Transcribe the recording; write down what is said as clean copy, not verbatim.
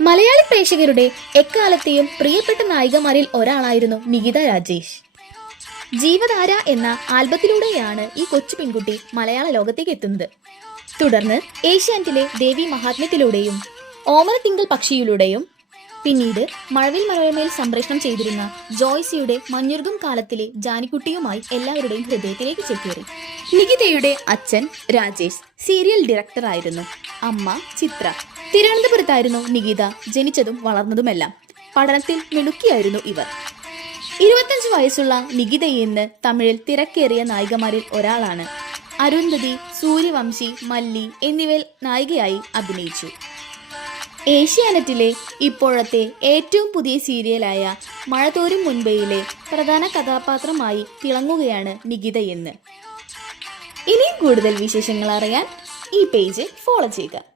മലയാളി പ്രേക്ഷകരുടെ എക്കാലത്തെയും പ്രിയപ്പെട്ട നായികമാരിൽ ഒരാളായിരുന്നു നികിത രാജേഷ്. ജീവധാര എന്ന ആൽബത്തിലൂടെയാണ് ഈ കൊച്ചു പെൺകുട്ടി മലയാള ലോകത്തേക്ക് എത്തുന്നത്. തുടർന്ന് ഏഷ്യാനെറ്റിലെ ദേവി മഹാത്മ്യത്തിലൂടെയും ഓമന തിങ്കൾ പക്ഷിയിലൂടെയും പിന്നീട് മഴവിൽ മനോരമയിൽ സംപ്രേഷണം ചെയ്തിരുന്ന ജോയ്സിയുടെ മഞ്ഞുരുകും കാലത്തിലെ ജാനിക്കുട്ടിയുമായി എല്ലാവരുടെയും ഹൃദയത്തിലേക്ക് ചേക്കേറി. നികിതയുടെ അച്ഛൻ രാജേഷ് സീരിയൽ ഡയറക്ടറായിരുന്നു. അമ്മ ചിത്ര. തിരുവനന്തപുരത്തായിരുന്നു നികിത ജനിച്ചതും വളർന്നതുമെല്ലാം. പഠനത്തിൽ മിടുക്കിയായിരുന്നു ഇവർ. 25 വയസ്സുള്ള നികിത ഇന്ന് തമിഴിൽ തിരക്കേറിയ നായികമാരിൽ ഒരാളാണ്. അരുന്ധതി, സൂര്യവംശി, മല്ലി എന്നിവയിൽ നായികയായി അഭിനയിച്ചു. ഏഷ്യാനെറ്റിലെ ഇപ്പോഴത്തെ ഏറ്റവും പുതിയ സീരിയലായ മഴതോരും മുൻപേയിലെ പ്രധാന കഥാപാത്രമായി തിളങ്ങുകയാണ് നികിത എന്ന്. ഇനിയും കൂടുതൽ വിശേഷങ്ങൾ അറിയാൻ ഈ പേജ് ഫോളോ ചെയ്യുക.